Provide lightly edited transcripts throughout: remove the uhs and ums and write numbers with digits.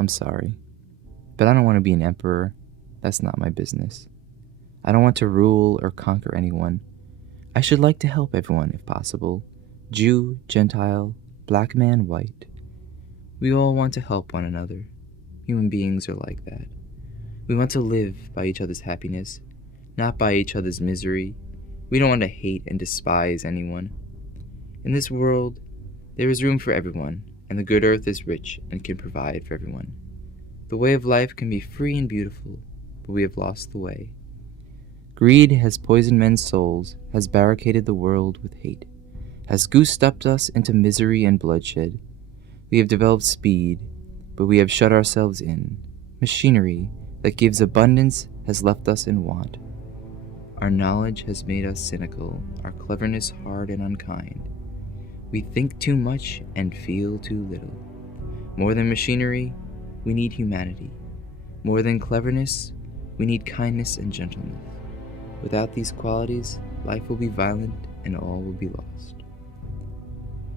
I'm sorry, but I don't want to be an emperor. That's not my business. I don't want to rule or conquer anyone. I should like to help everyone if possible. Jew, Gentile, black man, white. We all want to help one another. Human beings are like that. We want to live by each other's happiness, not by each other's misery. We don't want to hate and despise anyone. In this world, there is room for everyone, and the good earth is rich and can provide for everyone. The way of life can be free and beautiful, but we have lost the way. Greed has poisoned men's souls, has barricaded the world with hate, has goose-stepped us into misery and bloodshed. We have developed speed, but we have shut ourselves in. Machinery that gives abundance has left us in want. Our knowledge has made us cynical, our cleverness hard and unkind. We think too much and feel too little. More than machinery, we need humanity. More than cleverness, we need kindness and gentleness. Without these qualities, life will be violent and all will be lost.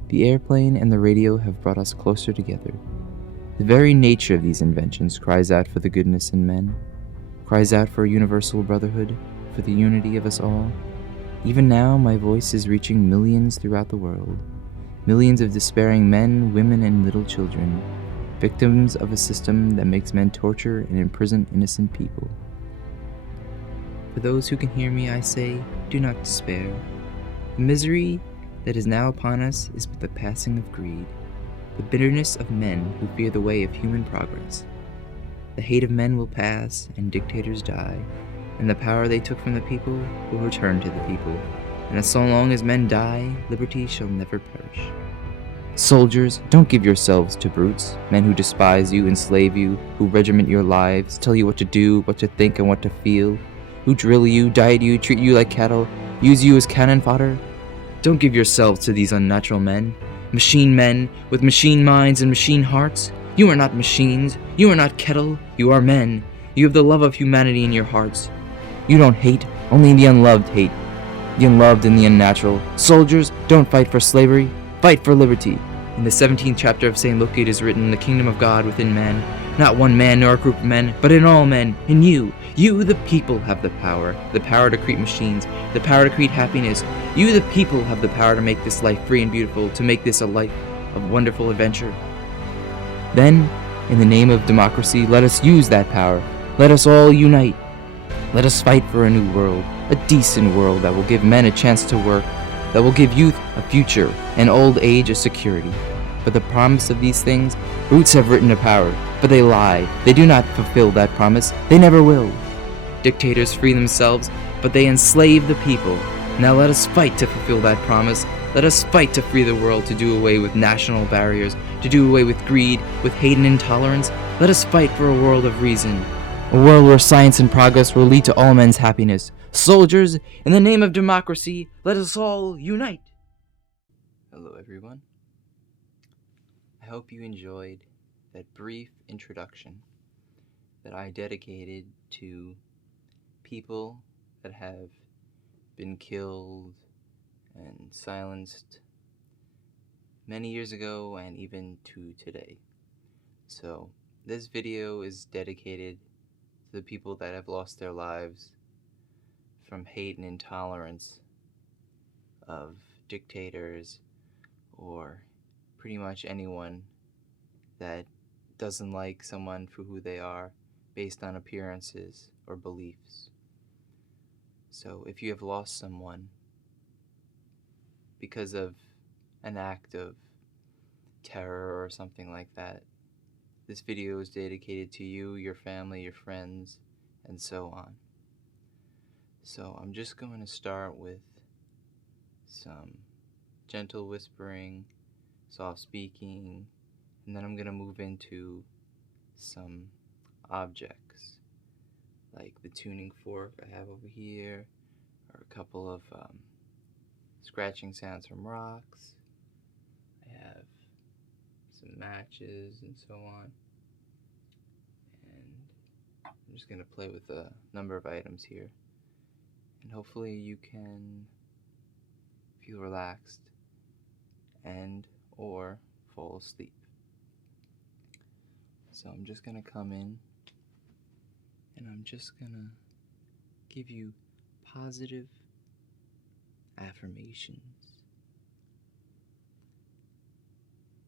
The airplane and the radio have brought us closer together. The very nature of these inventions cries out for the goodness in men, cries out for a universal brotherhood, for the unity of us all. Even now, my voice is reaching millions throughout the world, millions of despairing men, women, and little children, victims of a system that makes men torture and imprison innocent people. For those who can hear me, I say, do not despair. The misery that is now upon us is but the passing of greed, the bitterness of men who fear the way of human progress. The hate of men will pass, and dictators die, and the power they took from the people will return to the people, and as so long as men die, liberty shall never perish. Soldiers, don't give yourselves to brutes, men who despise you, enslave you, who regiment your lives, tell you what to do, what to think, and what to feel, who drill you, diet you, treat you like cattle, use you as cannon fodder. Don't give yourselves to these unnatural men with machine minds and machine hearts. You are not machines, you are not cattle, you are men. You have the love of humanity in your hearts. You don't hate, only the unloved hate. The unloved and the unnatural. Soldiers, don't fight for slavery, fight for liberty. In the 17th chapter of St. Luke it is written, the kingdom of God within man, not one man nor a group of men, but in all men, in you. You, the people, have the power to create machines, the power to create happiness. You, the people, have the power to make this life free and beautiful, to make this a life of wonderful adventure. Then, in the name of democracy, let us use that power. Let us all unite. Let us fight for a new world, a decent world that will give men a chance to work, that will give youth a future and old age a security. But the promise of these things, brutes have written a power, but they lie. They do not fulfill that promise. They never will. Dictators free themselves, but they enslave the people. Now let us fight to fulfill that promise. Let us fight to free the world, to do away with national barriers, to do away with greed, with hate and intolerance. Let us fight for a world of reason, a world where science and progress will lead to all men's happiness. Soldiers, in the name of democracy, let us all unite. Hello, everyone. I hope you enjoyed that brief introduction that I dedicated to people that have been killed and silenced many years ago and even to today. So this video is dedicated to the people that have lost their lives from hate and intolerance of dictators or pretty much anyone that doesn't like someone for who they are based on appearances or beliefs. So if you have lost someone because of an act of terror or something like that, this video is dedicated to you, your family, your friends, and so on. So I'm just going to start with some gentle whispering, soft speaking, and then I'm going to move into some objects, like the tuning fork I have over here, or a couple of scratching sounds from rocks. I have some matches and so on. And I'm just going to play with a number of items here. And hopefully you can feel relaxed and or fall asleep. So I'm just going to come in and I'm just going to give you positive affirmations.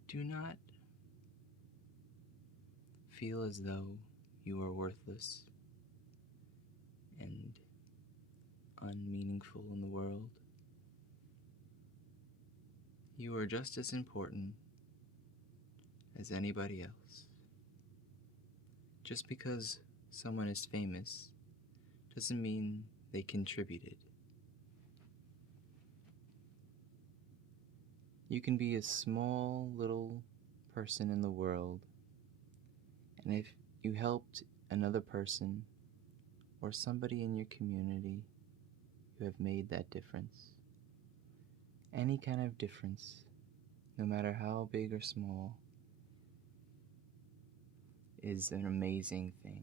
Do not feel as though you are worthless and unmeaningful in the world. You are just as important as anybody else. Just because someone is famous doesn't mean they contributed. You can be a small little person in the world, and if you helped another person or somebody in your community, you have made that difference. Any kind of difference, no matter how big or small, is an amazing thing.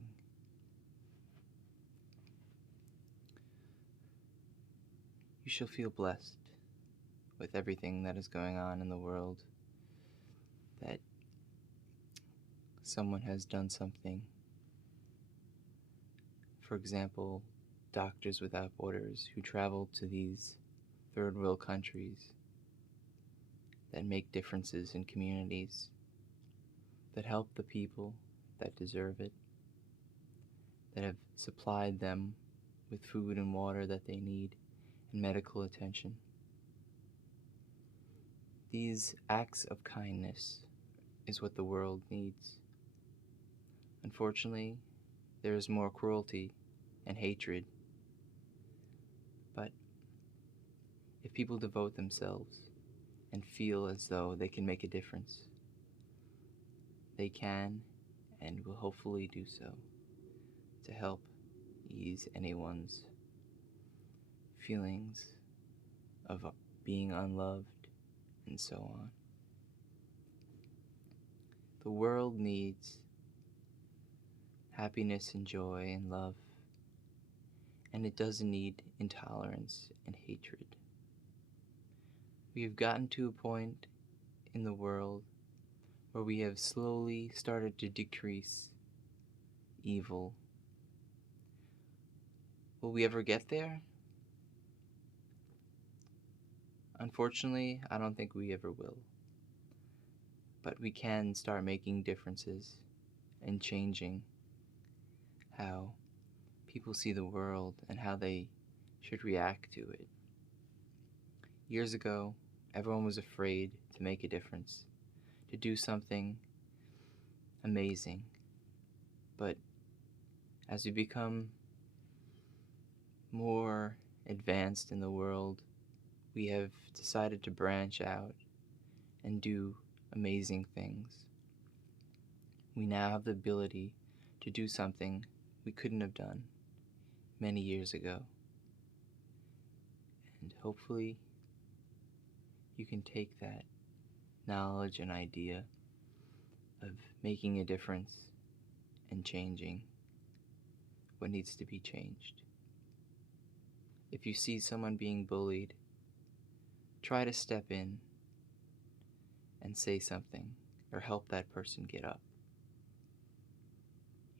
You shall feel blessed with everything that is going on in the world, that someone has done something. For example, Doctors Without Borders who travel to these third world countries that make differences in communities, that help the people that deserve it, that have supplied them with food and water that they need and medical attention. These acts of kindness is what the world needs. Unfortunately, there is more cruelty and hatred, but if people devote themselves and feel as though they can make a difference, they can and will hopefully do so to help ease anyone's feelings of being unloved and so on. The world needs happiness and joy and love, and it doesn't need intolerance and hatred. We have gotten to a point in the world where we have slowly started to decrease evil. Will we ever get there? Unfortunately, I don't think we ever will. But we can start making differences and changing how people see the world and how they should react to it. Years ago, everyone was afraid to make a difference, to do something amazing. But as we become more advanced in the world, we have decided to branch out and do amazing things. We now have the ability to do something we couldn't have done many years ago. And hopefully you can take that knowledge and idea of making a difference and changing what needs to be changed. If you see someone being bullied, try to step in and say something or help that person get up.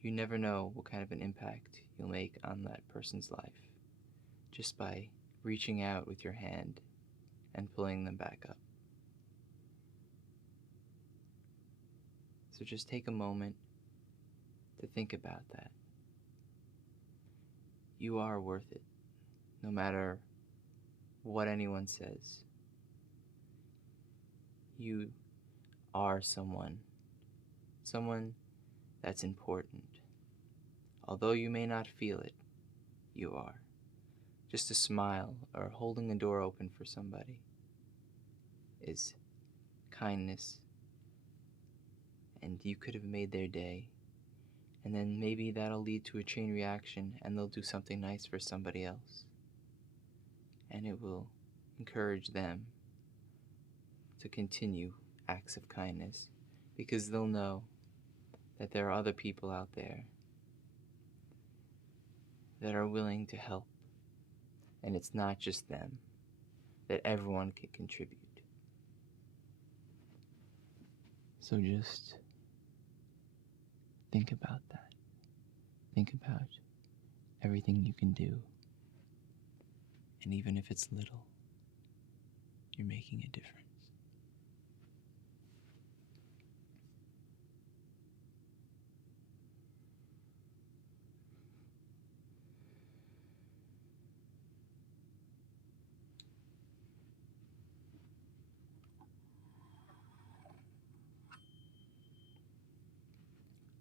You never know what kind of an impact you'll make on that person's life just by reaching out with your hand and pulling them back up. So just take a moment to think about that. You are worth it, no matter what anyone says. You are someone that's important. Although you may not feel it, you are. Just a smile or holding a door open for somebody is kindness, and you could have made their day. And then maybe that'll lead to a chain reaction and they'll do something nice for somebody else. And it will encourage them to continue acts of kindness because they'll know that there are other people out there that are willing to help. And it's not just them, that everyone can contribute. So just Think about that. Think about everything you can do. And even if it's little, you're making a difference.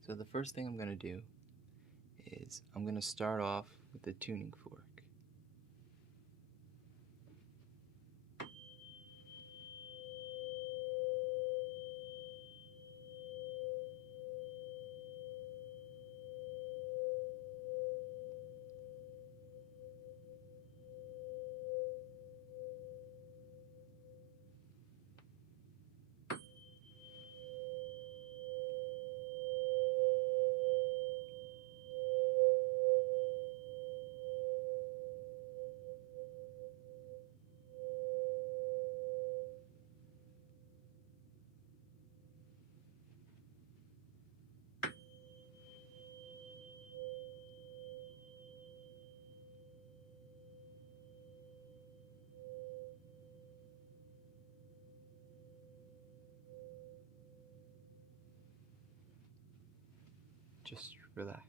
So the first thing I'm going to do is I'm going to start off with the tuning fork. Just relax.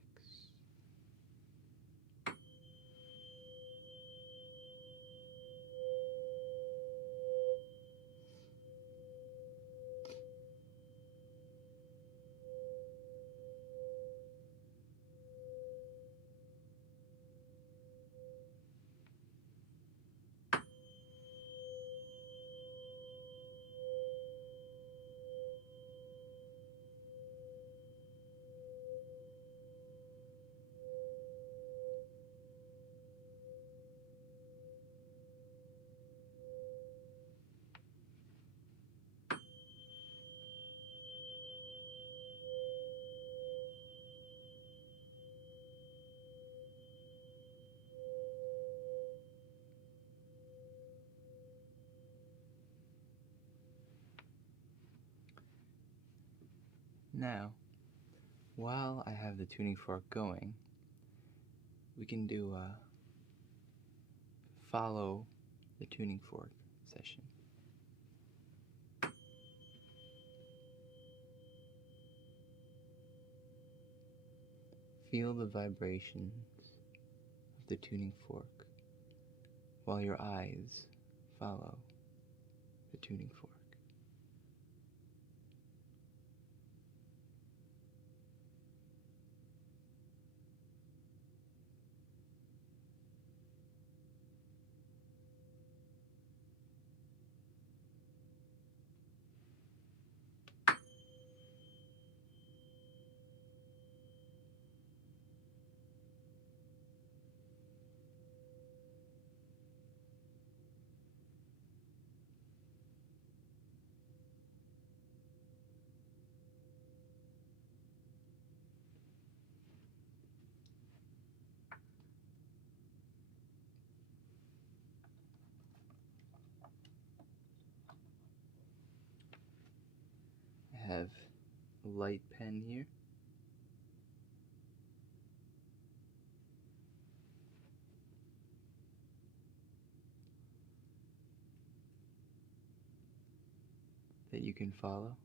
Now, while I have the tuning fork going, we can do a follow the tuning fork session. Feel the vibrations of the tuning fork while your eyes follow the tuning fork. I have a light pen here. That you can follow.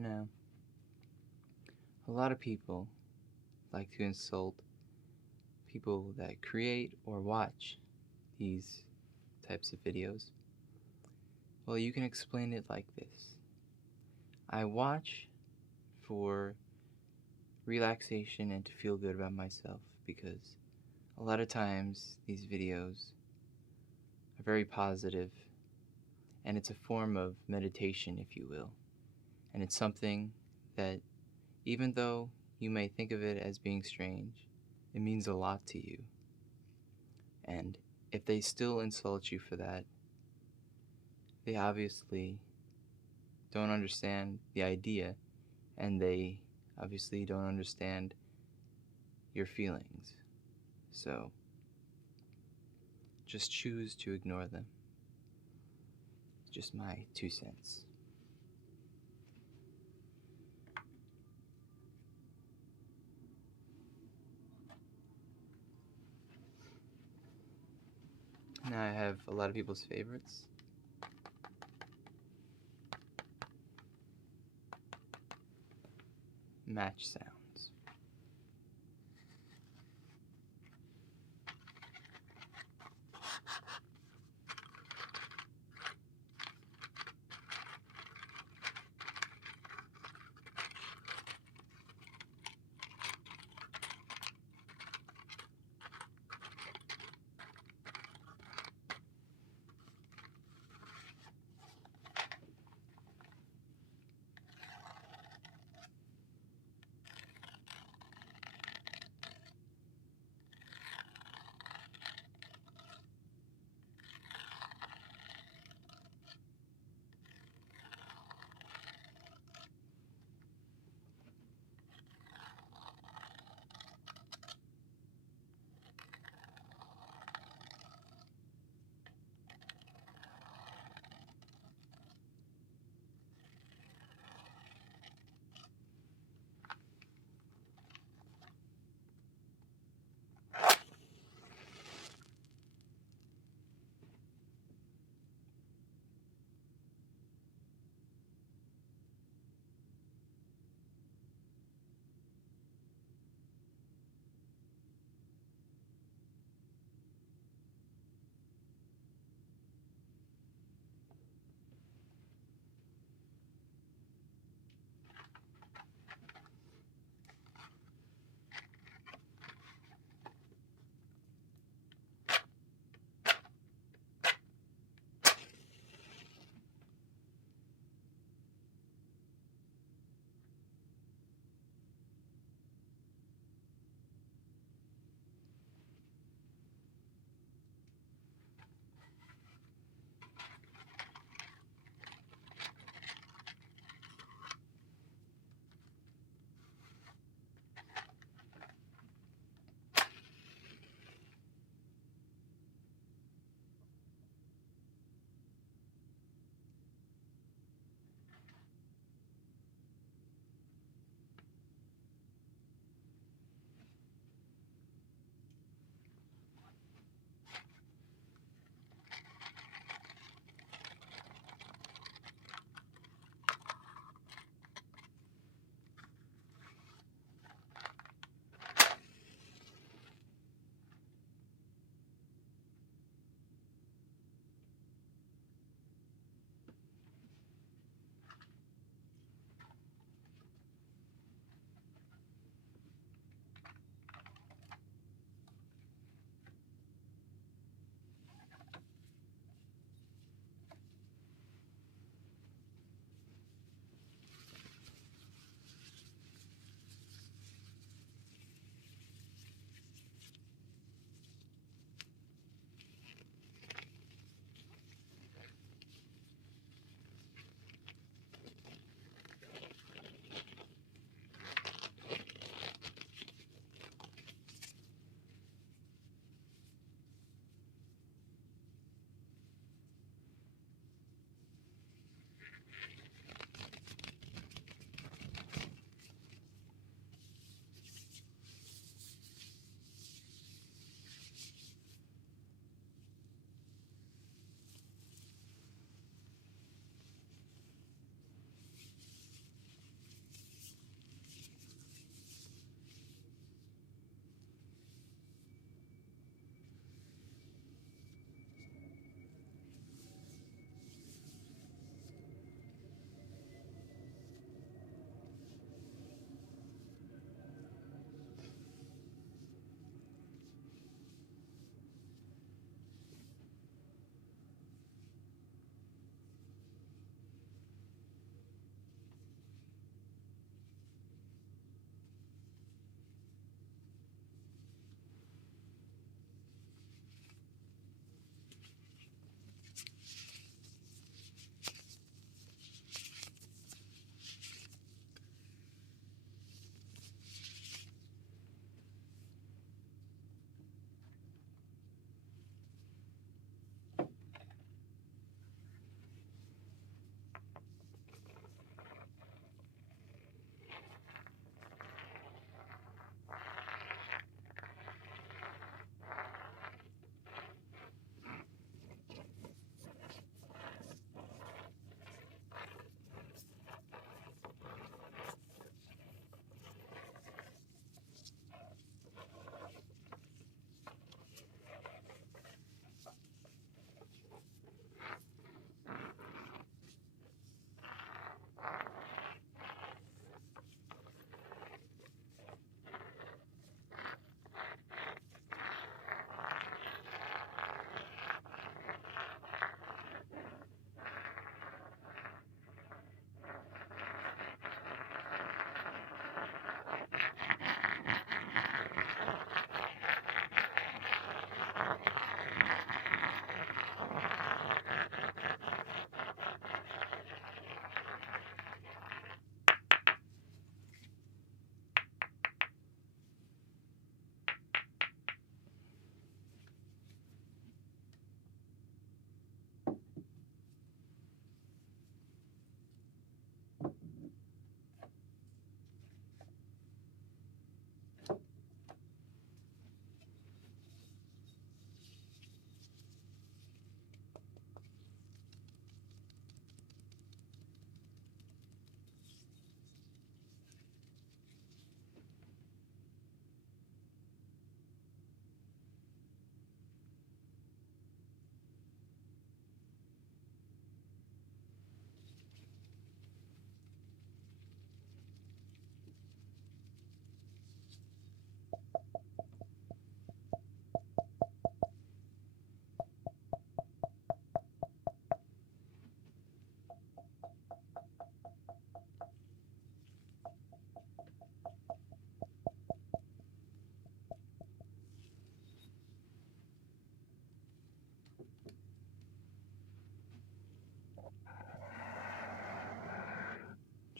Now, a lot of people like to insult people that create or watch these types of videos Well, you can explain it like this. I watch for relaxation and to feel good about myself because a lot of times these videos are very positive and it's a form of meditation, if you will. And it's something that, even though you may think of it as being strange, it means a lot to you. And if they still insult you for that, they obviously don't understand the idea, and they obviously don't understand your feelings. So just choose to ignore them. It's just my 2 cents. Now I have a lot of people's favorites. Match sounds.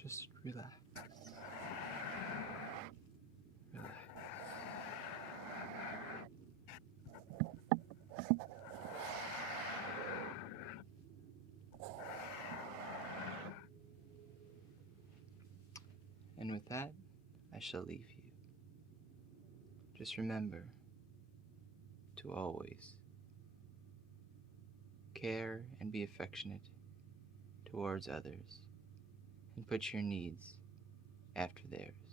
Just relax. Relax. And with that, I shall leave you. Just remember to always care and be affectionate towards others, and put your needs after theirs.